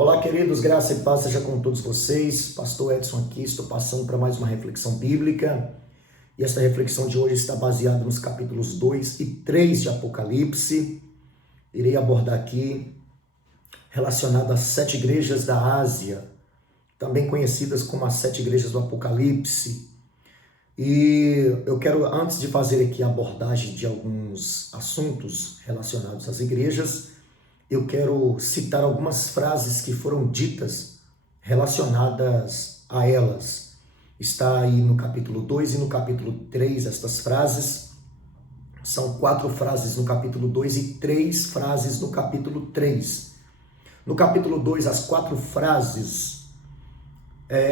Olá, queridos, graça e paz seja com todos vocês. Pastor Edson aqui, estou passando para mais uma reflexão bíblica. E esta reflexão de hoje está baseada nos capítulos 2 e 3 de Apocalipse. Irei abordar aqui relacionado às 7 igrejas da Ásia, também conhecidas como as 7 igrejas do Apocalipse. E eu quero, antes de fazer aqui a abordagem de alguns assuntos relacionados às igrejas, eu quero citar algumas frases que foram ditas relacionadas a elas. Está aí no capítulo 2 e no capítulo 3 estas frases. São 4 frases no capítulo 2 e 3 frases no capítulo 3. No capítulo 2, as 4 frases,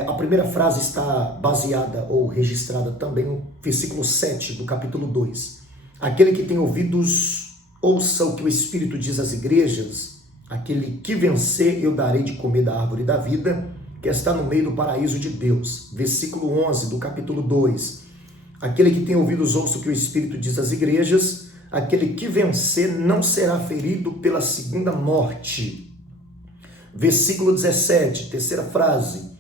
a primeira frase está baseada ou registrada também no versículo 7 do capítulo 2. Aquele que tem ouvidos, ouça o que o Espírito diz às igrejas. Aquele que vencer, eu darei de comer da árvore da vida, que está no meio do paraíso de Deus. Versículo 11 do capítulo 2. Aquele que tem ouvidos, ouça o que o Espírito diz às igrejas. Aquele que vencer não será ferido pela segunda morte. Versículo 17, terceira frase.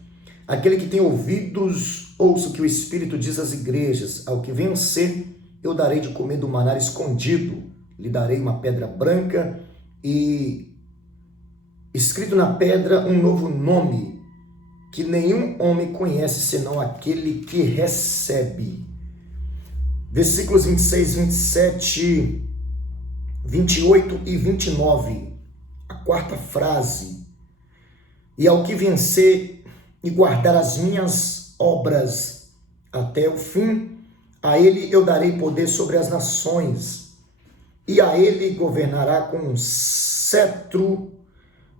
Aquele que tem ouvidos, ouça o que o Espírito diz às igrejas. Ao que vencer, eu darei de comer do maná escondido. Lhe darei uma pedra branca e escrito na pedra um novo nome, que nenhum homem conhece senão aquele que recebe. Versículos 26, 27, 28 e 29. A quarta frase. E ao que vencer e guardar as minhas obras até o fim, a ele eu darei poder sobre as nações, e a ele governará com um cetro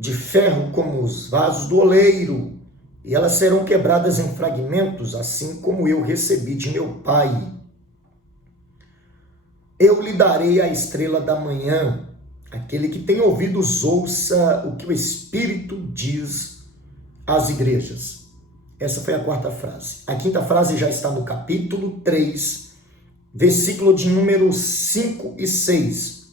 de ferro como os vasos do oleiro, e elas serão quebradas em fragmentos, assim como eu recebi de meu Pai. Eu lhe darei a estrela da manhã. Aquele que tem ouvidos, ouça o que o Espírito diz às igrejas. Essa foi a quarta frase. A quinta frase já está no capítulo 3, versículo de número 5 e 6.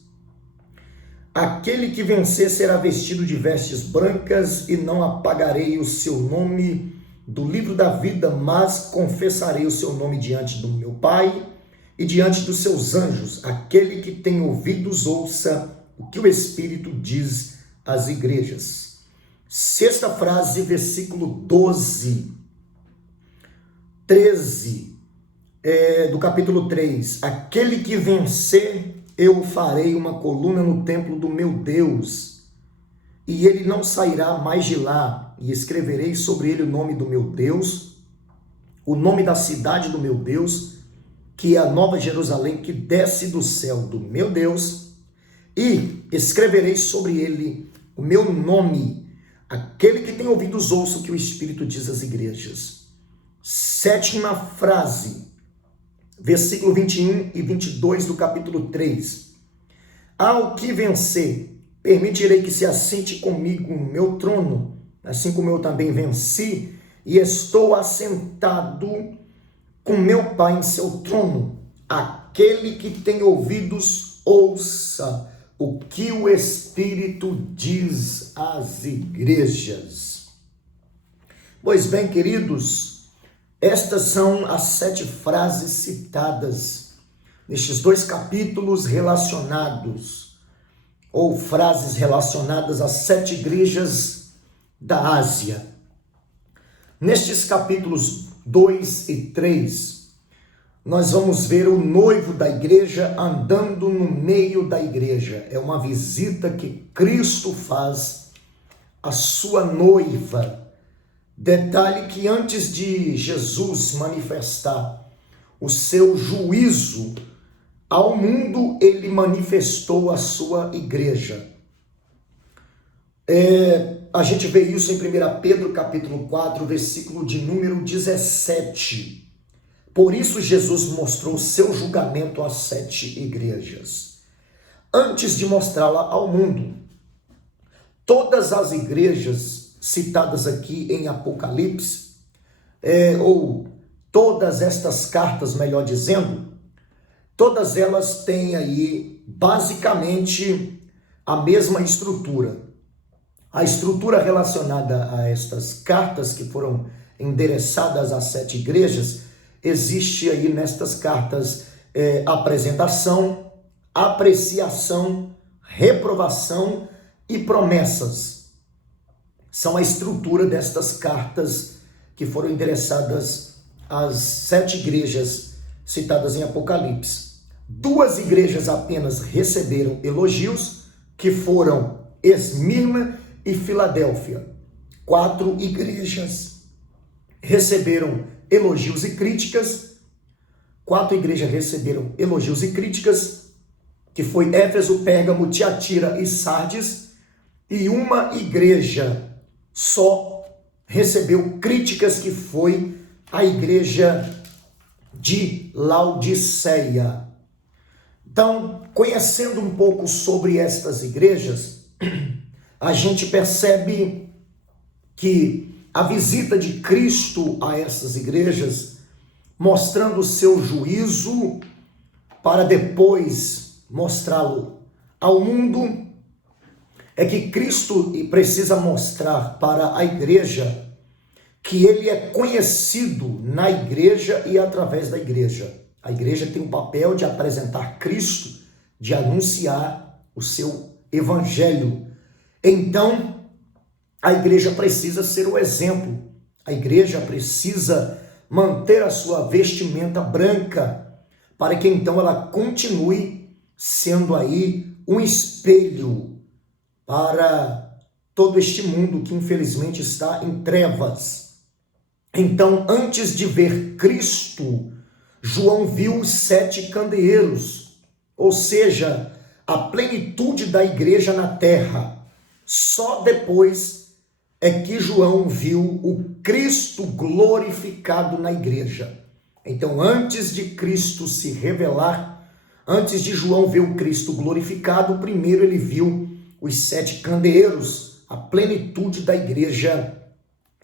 Aquele que vencer será vestido de vestes brancas, e não apagarei o seu nome do livro da vida, mas confessarei o seu nome diante do meu Pai e diante dos seus anjos. Aquele que tem ouvidos, ouça o que o Espírito diz às igrejas. Sexta frase, versículo 12, 13, do capítulo 3. Aquele que vencer, eu farei uma coluna no templo do meu Deus, e ele não sairá mais de lá, e escreverei sobre ele o nome do meu Deus, o nome da cidade do meu Deus, que é a nova Jerusalém, que desce do céu do meu Deus, e escreverei sobre ele o meu nome. Aquele que tem ouvidos, ouça o que o Espírito diz às igrejas. Sétima frase, versículo 21 e 22 do capítulo 3. Ao que vencer, permitirei que se assente comigo no meu trono, assim como eu também venci e estou assentado com meu Pai em seu trono. Aquele que tem ouvidos, ouça o que o Espírito diz às igrejas. Pois bem, queridos, estas são as 7 frases citadas nestes 2 capítulos relacionados, ou frases relacionadas às 7 igrejas da Ásia. Nestes capítulos 2 e 3, nós vamos ver o noivo da igreja andando no meio da igreja. É uma visita que Cristo faz à sua noiva. Detalhe que antes de Jesus manifestar o seu juízo ao mundo, ele manifestou a sua igreja. A gente vê isso em 1 Pedro capítulo 4, versículo de número 17. Por isso Jesus mostrou o seu julgamento às 7 igrejas, antes de mostrá-la ao mundo. Todas as igrejas citadas aqui em Apocalipse, ou todas estas cartas, melhor dizendo, todas elas têm aí basicamente a mesma estrutura. A estrutura relacionada a estas cartas que foram endereçadas às 7 igrejas, existe aí nestas cartas apresentação, apreciação, reprovação e promessas. São a estrutura destas cartas que foram endereçadas às 7 igrejas citadas em Apocalipse. 2 igrejas apenas receberam elogios, que foram Esmirna e Filadélfia. 4 igrejas receberam elogios e críticas. 4 igrejas receberam elogios e críticas, que foi Éfeso, Pérgamo, Tiatira e Sardes. E uma igreja só recebeu críticas, que foi a igreja de Laodiceia. Então, conhecendo um pouco sobre estas igrejas, a gente percebe que a visita de Cristo a essas igrejas, mostrando o seu juízo para depois mostrá-lo ao mundo, é que Cristo precisa mostrar para a igreja que ele é conhecido na igreja e através da igreja. A igreja tem o papel de apresentar Cristo, de anunciar o seu evangelho. Então, a igreja precisa ser o exemplo. A igreja precisa manter a sua vestimenta branca, para que então ela continue sendo aí um espelho para todo este mundo que infelizmente está em trevas. Então, antes de ver Cristo, João viu os 7 candeeiros, ou seja, a plenitude da igreja na terra. Só depois é que João viu o Cristo glorificado na igreja. Então, antes de Cristo se revelar, antes de João ver o Cristo glorificado, primeiro ele viu os 7 candeeiros, a plenitude da igreja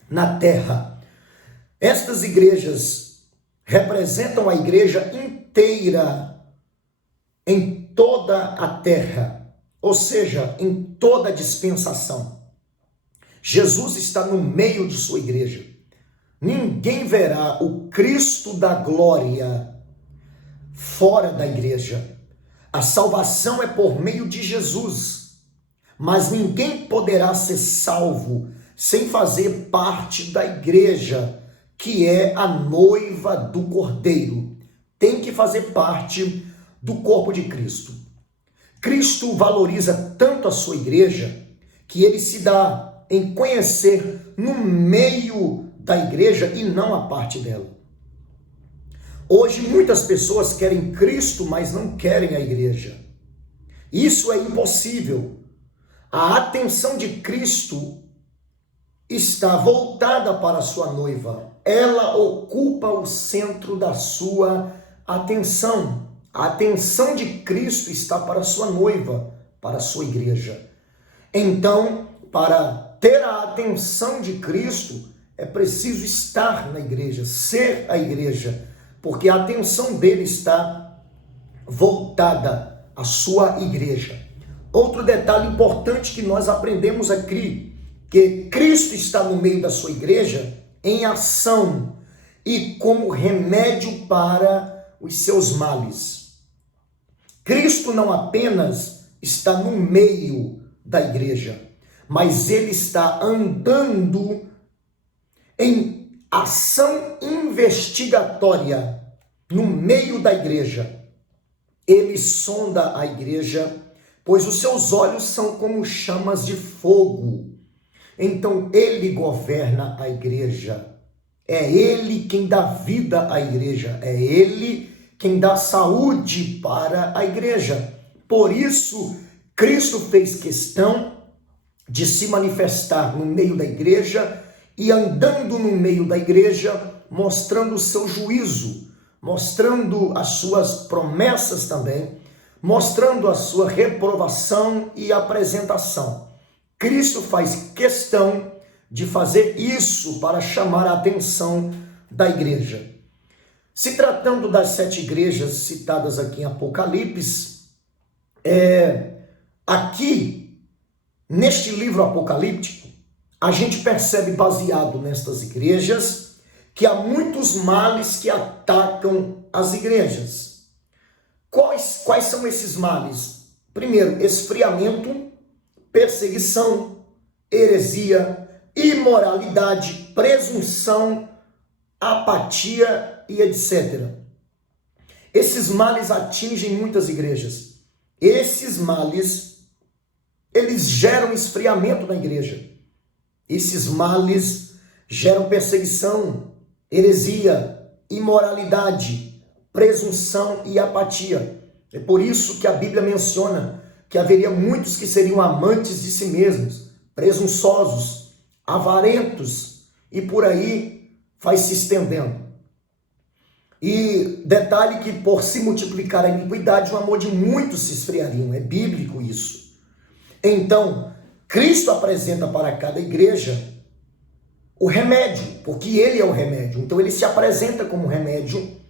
na terra. Estas igrejas representam a igreja inteira em toda a terra, ou seja, em toda a dispensação. Jesus está no meio de sua igreja. Ninguém verá o Cristo da glória fora da igreja. A salvação é por meio de Jesus, mas ninguém poderá ser salvo sem fazer parte da igreja, que é a noiva do Cordeiro. Tem que fazer parte do corpo de Cristo. Cristo valoriza tanto a sua igreja que ele se dá em conhecer no meio da igreja e não a parte dela. Hoje muitas pessoas querem Cristo, mas não querem a igreja. Isso é impossível. A atenção de Cristo está voltada para a sua noiva. Ela ocupa o centro da sua atenção. A atenção de Cristo está para a sua noiva, para a sua igreja. Então, para ter a atenção de Cristo, é preciso estar na igreja, ser a igreja, porque a atenção dele está voltada à sua igreja. Outro detalhe importante que nós aprendemos aqui, que Cristo está no meio da sua igreja em ação e como remédio para os seus males. Cristo não apenas está no meio da igreja, mas ele está andando em ação investigatória no meio da igreja. Ele sonda a igreja, pois os seus olhos são como chamas de fogo. Então ele governa a igreja. É ele quem dá vida à igreja. É ele quem dá saúde para a igreja. Por isso, Cristo fez questão de se manifestar no meio da igreja e andando no meio da igreja, mostrando o seu juízo, mostrando as suas promessas também, mostrando a sua reprovação e apresentação. Cristo faz questão de fazer isso para chamar a atenção da igreja. Se tratando das 7 igrejas citadas aqui em Apocalipse, aqui neste livro apocalíptico, a gente percebe, baseado nestas igrejas, que há muitos males que atacam as igrejas. Quais são esses males? Primeiro, esfriamento, perseguição, heresia, imoralidade, presunção, apatia e etc. Esses males atingem muitas igrejas. Esses males, eles geram esfriamento na igreja. Esses males geram perseguição, heresia, imoralidade, presunção e apatia. É por isso que a Bíblia menciona que haveria muitos que seriam amantes de si mesmos, presunçosos, avarentos, e por aí vai se estendendo. E detalhe que por se multiplicar a iniquidade, o amor de muitos se esfriaria. É bíblico isso. Então, Cristo apresenta para cada igreja o remédio, porque ele é o remédio. Então ele se apresenta como remédio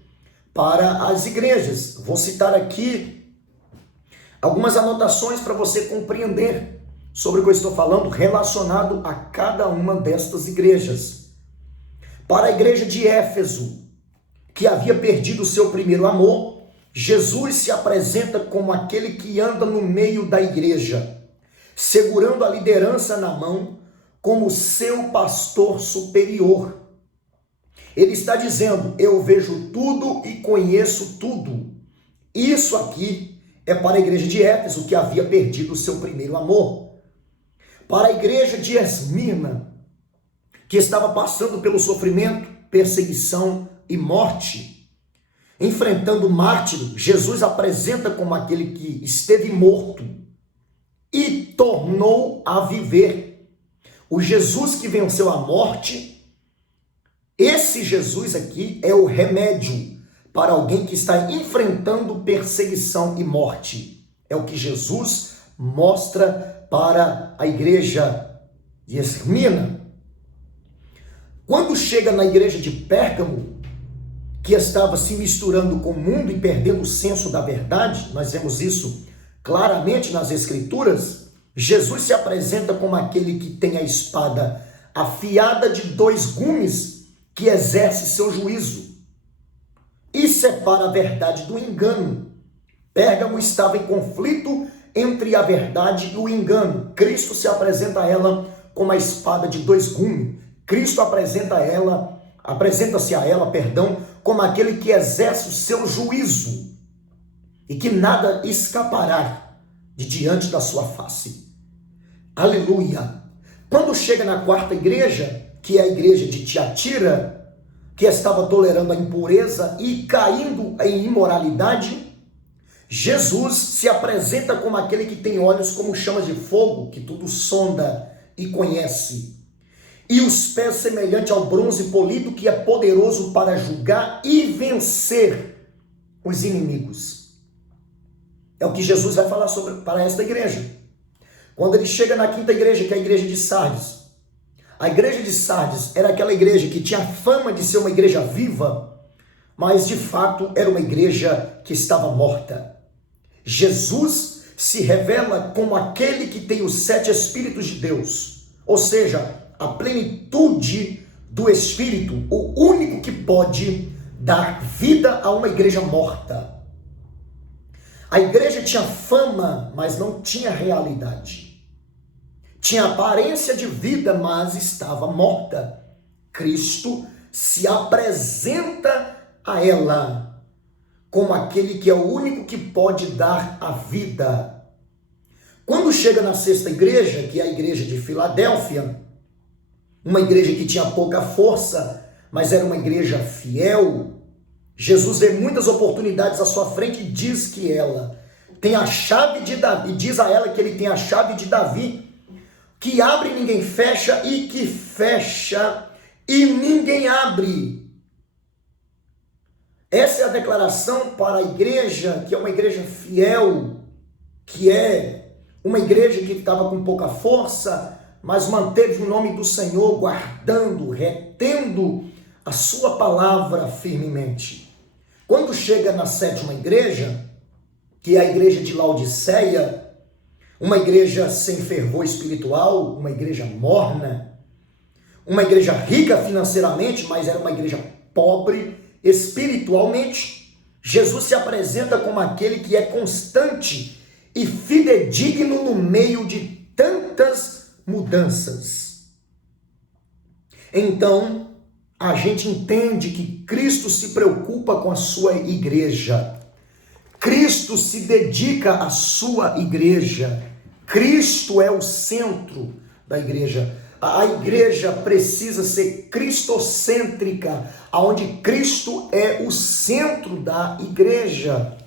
para as igrejas. Vou citar aqui algumas anotações para você compreender sobre o que eu estou falando relacionado a cada uma destas igrejas. Para a igreja de Éfeso, que havia perdido o seu primeiro amor, Jesus se apresenta como aquele que anda no meio da igreja, segurando a liderança na mão como seu pastor superior. Ele está dizendo: eu vejo tudo e conheço tudo. Isso aqui é para a igreja de Éfeso, que havia perdido o seu primeiro amor. Para a igreja de Esmirna, que estava passando pelo sofrimento, perseguição e morte, enfrentando o mártiro, Jesus apresenta como aquele que esteve morto e tornou a viver. O Jesus que venceu a morte, esse Jesus aqui é o remédio para alguém que está enfrentando perseguição e morte. É o que Jesus mostra para a igreja de Esmirna. Quando chega na igreja de Pérgamo, que estava se misturando com o mundo e perdendo o senso da verdade, nós vemos isso claramente nas Escrituras, Jesus se apresenta como aquele que tem a espada afiada de 2 gumes, que exerce seu juízo e separa a verdade do engano. Pérgamo estava em conflito entre a verdade e o engano. Cristo se apresenta a ela como a espada de 2 gumes. Cristo apresenta-se a ela, como aquele que exerce o seu juízo e que nada escapará de diante da sua face. Aleluia! Quando chega na 4ª igreja, que é a igreja de Tiatira, que estava tolerando a impureza e caindo em imoralidade, Jesus se apresenta como aquele que tem olhos como chamas de fogo, que tudo sonda e conhece, e os pés semelhante ao bronze polido, que é poderoso para julgar e vencer os inimigos. É o que Jesus vai falar para esta igreja. Quando ele chega na 5ª igreja, que é a igreja de Sardes. A igreja de Sardes era aquela igreja que tinha fama de ser uma igreja viva, mas de fato era uma igreja que estava morta. Jesus se revela como aquele que tem os 7 Espíritos de Deus, ou seja, a plenitude do Espírito, o único que pode dar vida a uma igreja morta. A igreja tinha fama, mas não tinha realidade. Tinha aparência de vida, mas estava morta. Cristo se apresenta a ela como aquele que é o único que pode dar a vida. Quando chega na 6ª igreja, que é a igreja de Filadélfia, uma igreja que tinha pouca força, mas era uma igreja fiel, Jesus vê muitas oportunidades à sua frente e diz que ela tem a chave de Davi, diz a ela que ele tem a chave de Davi, que abre e ninguém fecha, e que fecha e ninguém abre. Essa é a declaração para a igreja, que é uma igreja fiel, que é uma igreja que estava com pouca força, mas manteve o nome do Senhor, guardando, retendo a sua palavra firmemente. Quando chega na 7ª igreja, que é a igreja de Laodiceia, uma igreja sem fervor espiritual, uma igreja morna, uma igreja rica financeiramente, mas era uma igreja pobre espiritualmente. Jesus se apresenta como aquele que é constante e fidedigno no meio de tantas mudanças. Então, a gente entende que Cristo se preocupa com a sua igreja. Cristo se dedica à sua igreja. Cristo é o centro da igreja. A igreja precisa ser cristocêntrica, onde Cristo é o centro da igreja.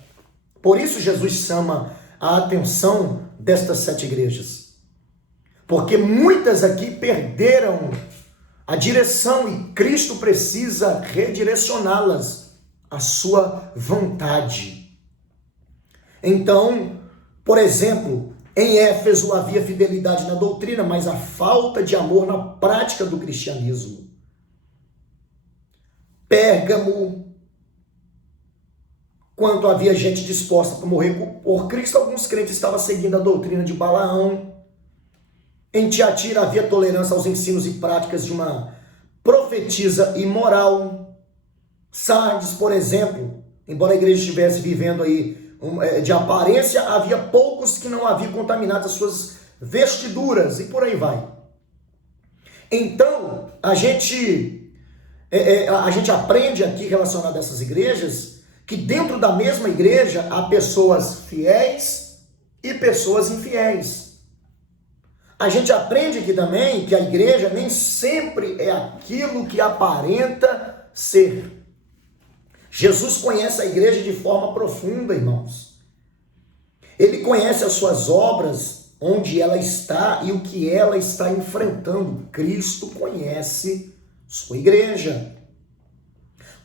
Por isso Jesus chama a atenção destas 7 igrejas. Porque muitas aqui perderam a direção e Cristo precisa redirecioná-las à sua vontade. Então, por exemplo, em Éfeso havia fidelidade na doutrina, mas a falta de amor na prática do cristianismo. Pérgamo, quanto havia gente disposta para morrer por Cristo, alguns crentes estavam seguindo a doutrina de Balaão. Em Tiatira havia tolerância aos ensinos e práticas de uma profetisa imoral. Sardes, por exemplo, embora a igreja estivesse vivendo aí de aparência, havia poucos que não haviam contaminado as suas vestiduras, e por aí vai. Então, a gente aprende aqui relacionado a essas igrejas, que dentro da mesma igreja há pessoas fiéis e pessoas infiéis. A gente aprende aqui também que a igreja nem sempre é aquilo que aparenta ser. Jesus conhece a igreja de forma profunda, irmãos. Ele conhece as suas obras, onde ela está e o que ela está enfrentando. Cristo conhece sua igreja.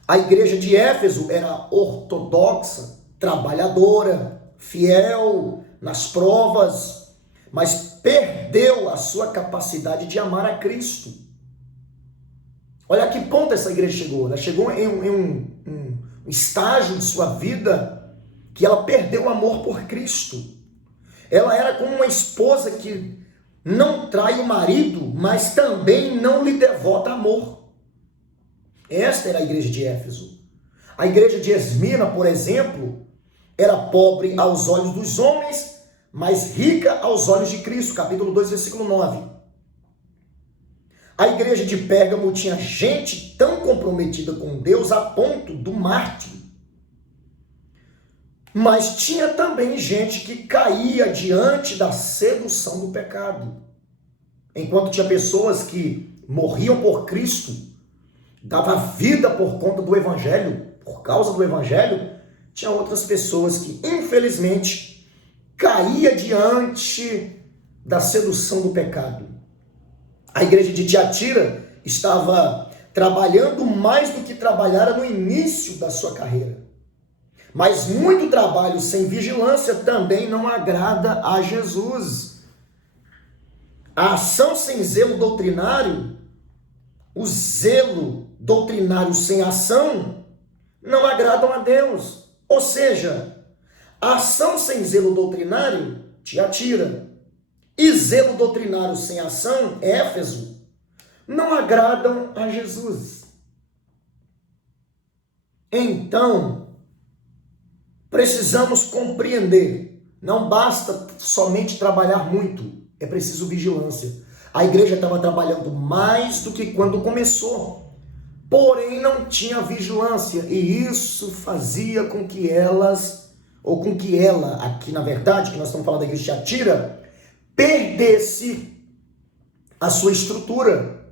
A igreja de Éfeso era ortodoxa, trabalhadora, fiel nas provas, mas perdeu a sua capacidade de amar a Cristo. Olha a que ponto essa igreja chegou. Ela chegou em um estágio de sua vida que ela perdeu o amor por Cristo. Ela era como uma esposa que não trai o marido, mas também não lhe devota amor. Esta era a igreja de Éfeso. A igreja de Esmirna, por exemplo, era pobre aos olhos dos homens, mas rica aos olhos de Cristo, capítulo 2, versículo 9. A igreja de Pérgamo tinha gente tão comprometida com Deus a ponto do mártir. Mas tinha também gente que caía diante da sedução do pecado. Enquanto tinha pessoas que morriam por Cristo, dava vida por conta do evangelho, por causa do evangelho, tinha outras pessoas que, infelizmente, caía diante da sedução do pecado. A igreja de Tiatira estava trabalhando mais do que trabalhara no início da sua carreira. Mas muito trabalho sem vigilância também não agrada a Jesus. A ação sem zelo doutrinário, o zelo doutrinário sem ação, não agradam a Deus. Ou seja, a ação sem zelo doutrinário, Tiatira, e zelo doutrinário sem ação, Éfeso, não agradam a Jesus. Então, precisamos compreender, não basta somente trabalhar muito, é preciso vigilância. A igreja estava trabalhando mais do que quando começou, porém não tinha vigilância, e isso fazia com que ela, aqui na verdade, que nós estamos falando da igreja de Tiatira, perdesse a sua estrutura.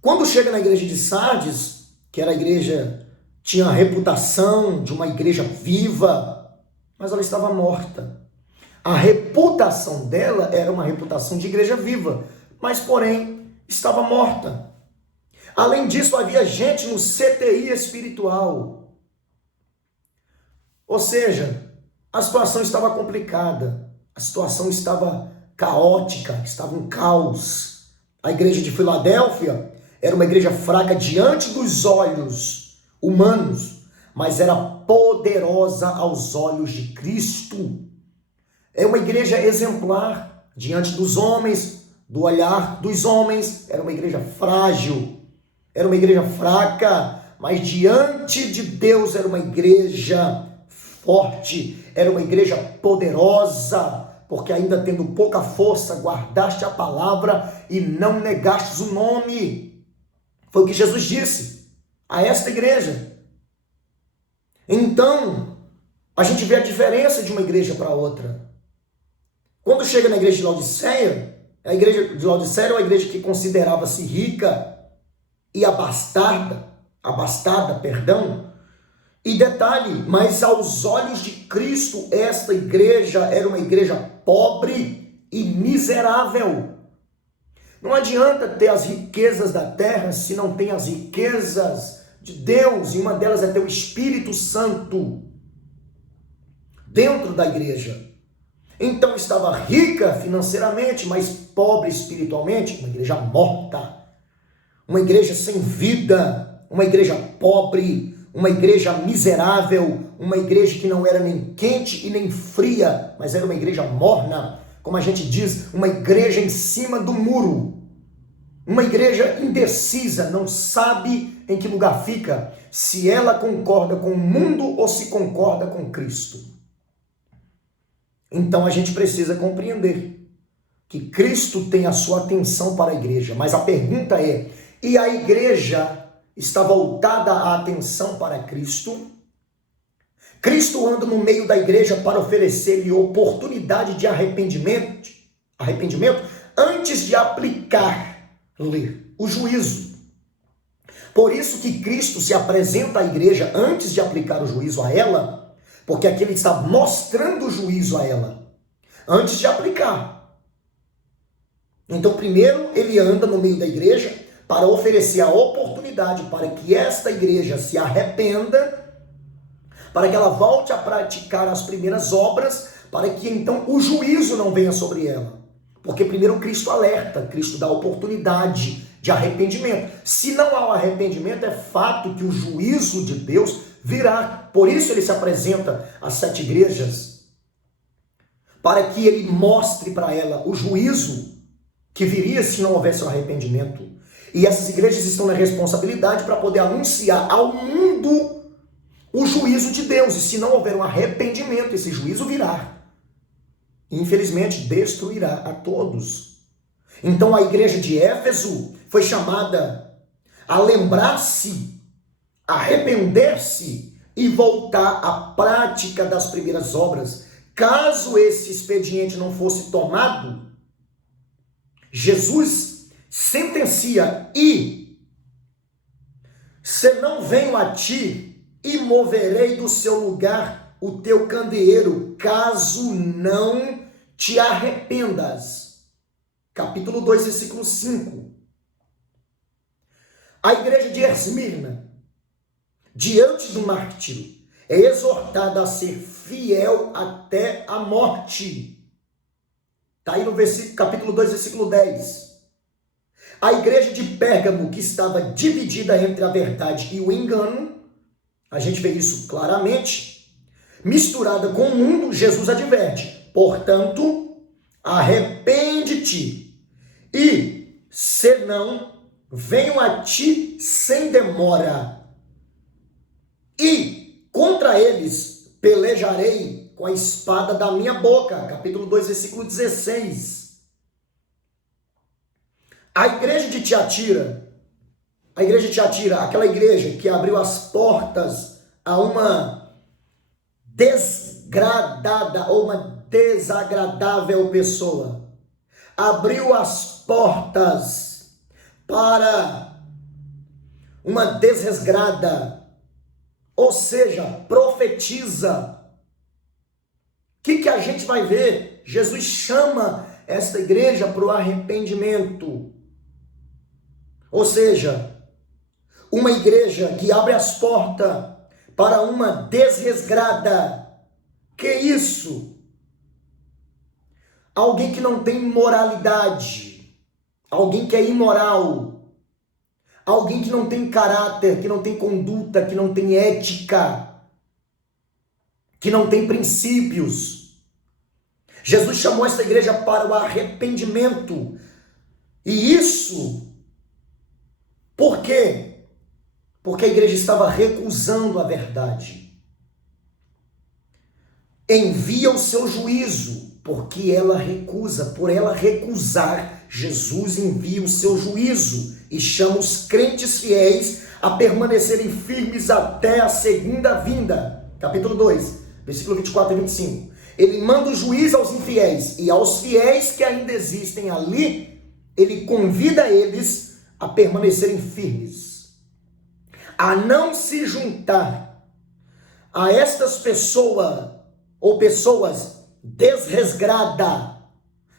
Quando chega na igreja de Sardes, que era a igreja, tinha a reputação de uma igreja viva, mas ela estava morta. A reputação dela era uma reputação de igreja viva, mas porém estava morta. Além disso, havia gente no CTI espiritual. Ou seja, a situação estava complicada. A situação estava caótica, estava um caos. A igreja de Filadélfia era uma igreja fraca diante dos olhos humanos, mas era poderosa aos olhos de Cristo. É uma igreja exemplar diante dos homens, do olhar dos homens. Era uma igreja frágil, era uma igreja fraca, mas diante de Deus era uma igreja forte, era uma igreja poderosa, porque ainda tendo pouca força, guardaste a palavra e não negastes o nome. Foi o que Jesus disse a esta igreja. Então, a gente vê a diferença de uma igreja para outra. Quando chega na igreja de Laodiceia, a igreja de Laodiceia era uma igreja que considerava-se rica e abastada, e detalhe, mas aos olhos de Cristo, esta igreja era uma igreja pobre e miserável. Não adianta ter as riquezas da terra se não tem as riquezas de Deus, e uma delas é ter o Espírito Santo dentro da igreja. Então estava rica financeiramente, mas pobre espiritualmente, uma igreja morta, uma igreja sem vida, uma igreja pobre, uma igreja miserável, uma igreja que não era nem quente e nem fria, mas era uma igreja morna, como a gente diz, uma igreja em cima do muro, uma igreja indecisa, não sabe em que lugar fica, se ela concorda com o mundo ou se concorda com Cristo. Então a gente precisa compreender que Cristo tem a sua atenção para a igreja, mas a pergunta é, e a igreja está voltada a atenção para Cristo? Cristo anda no meio da igreja para oferecer-lhe oportunidade de arrependimento antes de aplicar-lhe o juízo. Por isso que Cristo se apresenta à igreja antes de aplicar o juízo a ela, porque aqui ele está mostrando o juízo a ela, antes de aplicar. Então, primeiro, ele anda no meio da igreja para oferecer a oportunidade para que esta igreja se arrependa, para que ela volte a praticar as primeiras obras, para que então o juízo não venha sobre ela. Porque primeiro Cristo alerta, Cristo dá oportunidade de arrependimento. Se não há o arrependimento, é fato que o juízo de Deus virá. Por isso ele se apresenta às 7 igrejas, para que ele mostre para ela o juízo que viria se não houvesse o arrependimento. E essas igrejas estão na responsabilidade para poder anunciar ao mundo o juízo de Deus. E se não houver um arrependimento, esse juízo virá. Infelizmente, destruirá a todos. Então a igreja de Éfeso foi chamada a lembrar-se, arrepender-se e voltar à prática das primeiras obras. Caso esse expediente não fosse tomado, Jesus sentencia: e se não venho a ti e moverei do seu lugar o teu candeeiro, caso não te arrependas. Capítulo 2, versículo 5. A igreja de Esmirna, diante do mártiro, é exortada a ser fiel até a morte. Está aí no capítulo 2, versículo 10. A igreja de Pérgamo, que estava dividida entre a verdade e o engano, a gente vê isso claramente, misturada com o mundo, Jesus adverte: portanto, arrepende-te, e senão venho a ti sem demora, e contra eles pelejarei com a espada da minha boca. Capítulo 2, versículo 16. A igreja de Tiatira, aquela igreja que abriu as portas a uma desgradada ou uma desagradável pessoa, abriu as portas para uma desresgrada, ou seja, profetiza. O que a gente vai ver? Jesus chama esta igreja para o arrependimento. Ou seja, uma igreja que abre as portas para uma desresgrada. Que isso? Alguém que não tem moralidade, alguém que é imoral, alguém que não tem caráter, que não tem conduta, que não tem ética, que não tem princípios. Jesus chamou esta igreja para o arrependimento. E isso, por quê? Porque a igreja estava recusando a verdade. Envia o seu juízo, porque ela recusa. Por ela recusar, Jesus envia o seu juízo e chama os crentes fiéis a permanecerem firmes até a segunda vinda. Capítulo 2, versículo 24 e 25. Ele manda o juízo aos infiéis, e aos fiéis que ainda existem ali, ele convida eles a permanecerem firmes, a não se juntar a estas pessoas, ou pessoas desresgradas,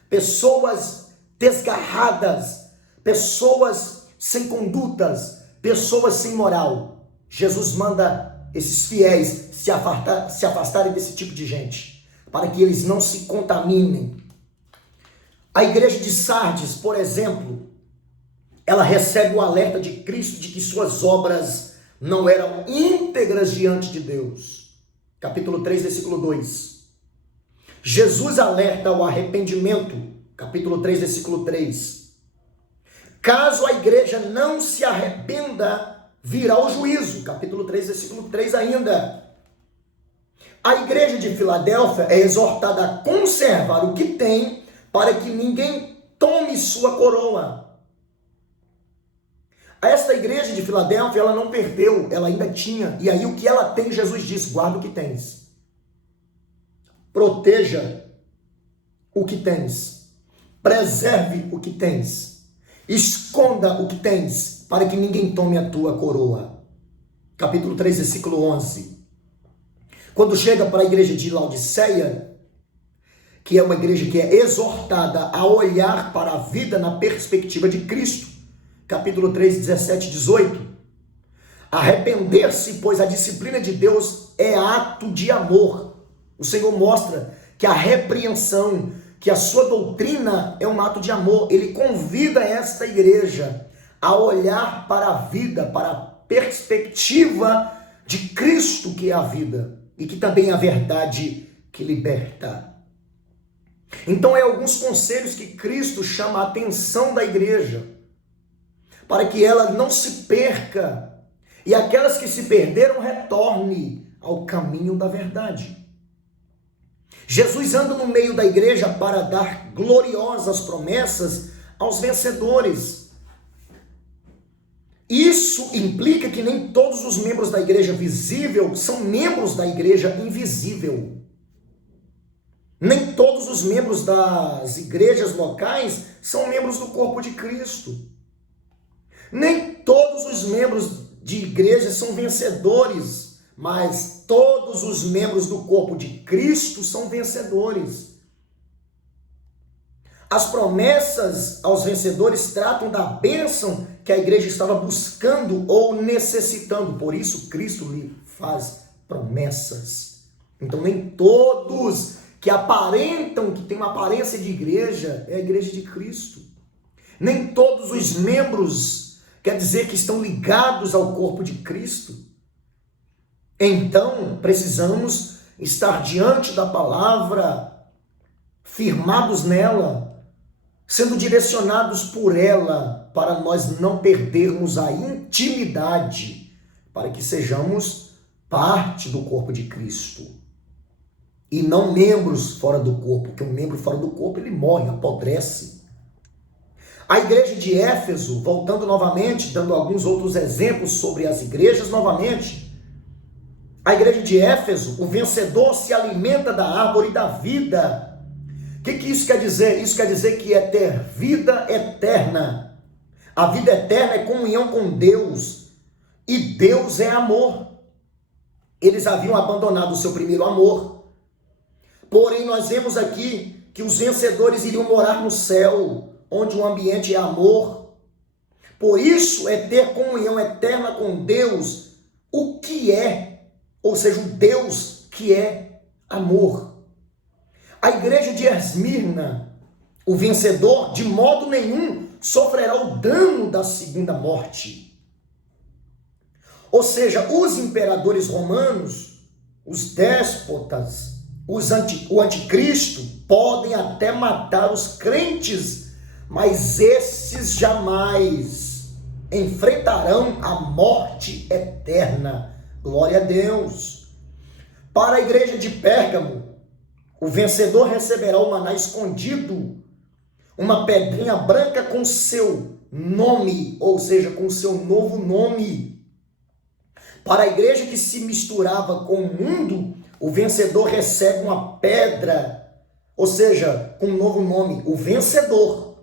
pessoas desgarradas, pessoas sem condutas, pessoas sem moral. Jesus manda esses fiéis se afastarem desse tipo de gente, para que eles não se contaminem. A igreja de Sardes, por exemplo, ela recebe o alerta de Cristo de que suas obras não eram íntegras diante de Deus. Capítulo 3, versículo 2. Jesus alerta ao arrependimento. Capítulo 3, versículo 3. Caso a igreja não se arrependa, virá o juízo. Capítulo 3, versículo 3 ainda. A igreja de Filadélfia é exortada a conservar o que tem para que ninguém tome sua coroa. Esta igreja de Filadélfia, ela não perdeu, ela ainda tinha. E aí o que ela tem, Jesus diz, guarda o que tens. Proteja o que tens. Preserve o que tens. Esconda o que tens, para que ninguém tome a tua coroa. Capítulo 3, versículo 11. Quando chega para a igreja de Laodiceia, que é uma igreja que é exortada a olhar para a vida na perspectiva de Cristo, capítulo 3, 17 e 18, arrepender-se, pois a disciplina de Deus é ato de amor. O Senhor mostra que a repreensão, que a sua doutrina é um ato de amor. Ele convida esta igreja a olhar para a vida, para a perspectiva de Cristo, que é a vida, e que também é a verdade que liberta. Então, é alguns conselhos que Cristo chama a atenção da igreja, para que ela não se perca, e aquelas que se perderam retorne ao caminho da verdade. Jesus anda no meio da igreja para dar gloriosas promessas aos vencedores. Isso implica que nem todos os membros da igreja visível são membros da igreja invisível. Nem todos os membros das igrejas locais são membros do corpo de Cristo. Nem todos os membros de igrejas são vencedores, mas todos os membros do corpo de Cristo são vencedores. As promessas aos vencedores tratam da bênção que a igreja estava buscando ou necessitando. Por isso, Cristo lhe faz promessas. Então, nem todos que aparentam, que tem uma aparência de igreja, é a igreja de Cristo. Nem todos os membros, quer dizer que estão ligados ao corpo de Cristo. Então, precisamos estar diante da palavra, firmados nela, sendo direcionados por ela, para nós não perdermos a intimidade, para que sejamos parte do corpo de Cristo. E não membros fora do corpo, porque um membro fora do corpo, ele morre, apodrece. A igreja de Éfeso, voltando novamente, dando alguns outros exemplos sobre as igrejas novamente, a igreja de Éfeso, o vencedor se alimenta da árvore da vida. O que isso quer dizer? Isso quer dizer que é ter vida eterna. A vida eterna é comunhão com Deus. E Deus é amor. Eles haviam abandonado o seu primeiro amor. Porém, nós vemos aqui que os vencedores iriam morar no céu, onde o ambiente é amor. Por isso é ter comunhão eterna com Deus, o que é, ou seja, o Deus que é amor. A igreja de Esmirna, o vencedor, de modo nenhum sofrerá o dano da segunda morte. Ou seja, os imperadores romanos, os déspotas, o anticristo podem até matar os crentes, mas esses jamais enfrentarão a morte eterna. Glória a Deus. Para a igreja de Pérgamo, o vencedor receberá o maná escondido, uma pedrinha branca com seu nome, ou seja, com seu novo nome. Para a igreja que se misturava com o mundo, o vencedor recebe uma pedra, ou seja, com um novo nome, o vencedor.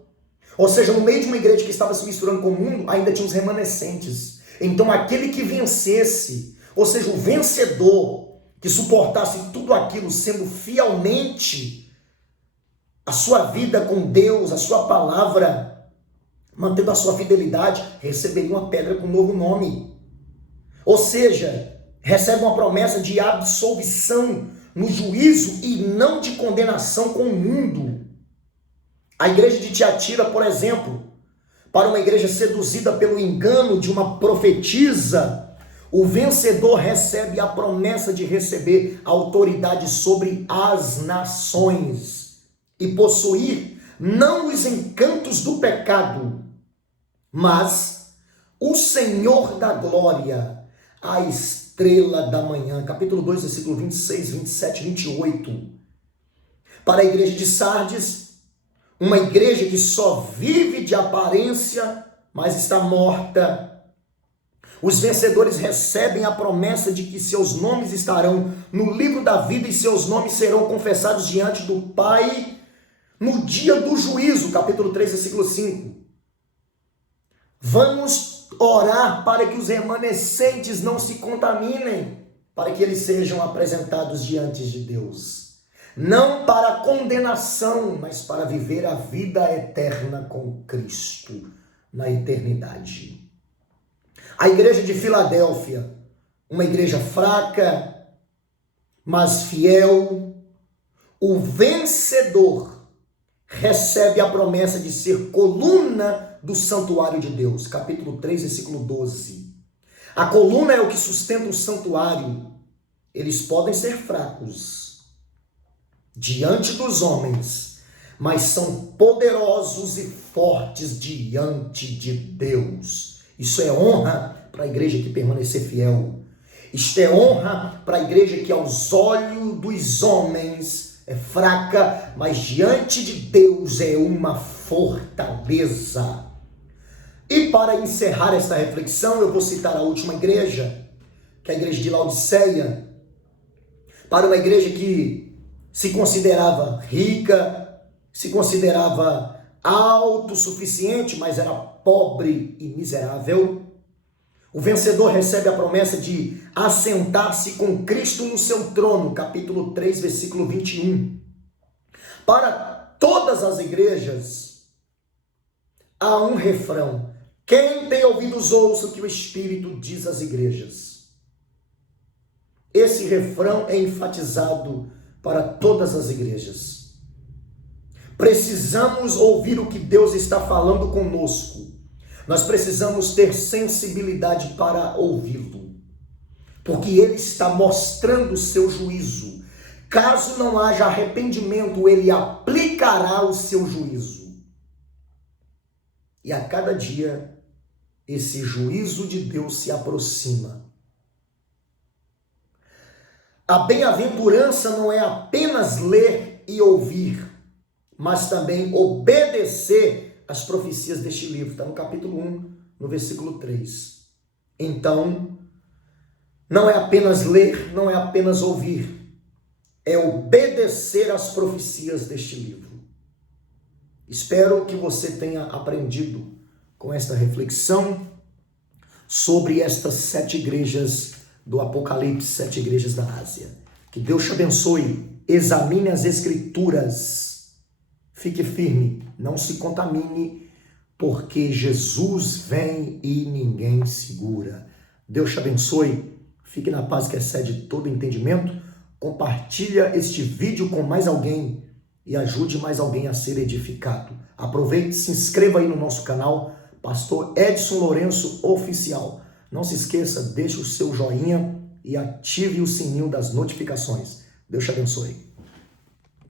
Ou seja, no meio de uma igreja que estava se misturando com o mundo, ainda tinha os remanescentes. Então aquele que vencesse, ou seja, o vencedor, que suportasse tudo aquilo, sendo fielmente a sua vida com Deus, a sua palavra, mantendo a sua fidelidade, receberia uma pedra com um novo nome. Ou seja, recebe uma promessa de absolvição no juízo e não de condenação com o mundo. A igreja de Tiatira, por exemplo, para uma igreja seduzida pelo engano de uma profetisa, o vencedor recebe a promessa de receber autoridade sobre as nações e possuir não os encantos do pecado, mas o Senhor da glória, a estrela da manhã. Capítulo 2, versículo 26, 27, 28. Para a igreja de Sardes, uma igreja que só vive de aparência, mas está morta. Os vencedores recebem a promessa de que seus nomes estarão no livro da vida e seus nomes serão confessados diante do Pai no dia do juízo. Capítulo 3, versículo 5. Vamos orar para que os remanescentes não se contaminem, para que eles sejam apresentados diante de Deus. Não para condenação, mas para viver a vida eterna com Cristo na eternidade. A igreja de Filadélfia, uma igreja fraca, mas fiel, o vencedor recebe a promessa de ser coluna do santuário de Deus. Capítulo 3, versículo 12. A coluna é o que sustenta o santuário. Eles podem ser fracos diante dos homens, mas são poderosos e fortes diante de Deus. Isso é honra para a igreja que permanecer fiel. Isto é honra para a igreja que aos olhos dos homens é fraca, mas diante de Deus é uma fortaleza. E para encerrar esta reflexão, eu vou citar a última igreja, que é a igreja de Laodiceia. Para uma igreja que se considerava rica, se considerava autossuficiente, mas era pobre e miserável. O vencedor recebe a promessa de assentar-se com Cristo no seu trono, capítulo 3, versículo 21. Para todas as igrejas, há um refrão: quem tem ouvidos ouça o que o Espírito diz às igrejas. Esse refrão é enfatizado para todas as igrejas. Precisamos ouvir o que Deus está falando conosco. Nós precisamos ter sensibilidade para ouvi-lo, porque Ele está mostrando o seu juízo. Caso não haja arrependimento, Ele aplicará o seu juízo. E a cada dia, esse juízo de Deus se aproxima. A bem-aventurança não é apenas ler e ouvir, mas também obedecer às profecias deste livro. Está no capítulo 1, no versículo 3. Então, não é apenas ler, não é apenas ouvir, é obedecer às profecias deste livro. Espero que você tenha aprendido com esta reflexão sobre estas 7 igrejas do Apocalipse, 7 igrejas da Ásia. Que Deus te abençoe, examine as Escrituras, fique firme, não se contamine, porque Jesus vem e ninguém segura. Deus te abençoe, fique na paz que excede todo entendimento, compartilha este vídeo com mais alguém e ajude mais alguém a ser edificado. Aproveite, se inscreva aí no nosso canal, Pastor Edson Lourenço Oficial. Não se esqueça, deixe o seu joinha e ative o sininho das notificações. Deus te abençoe.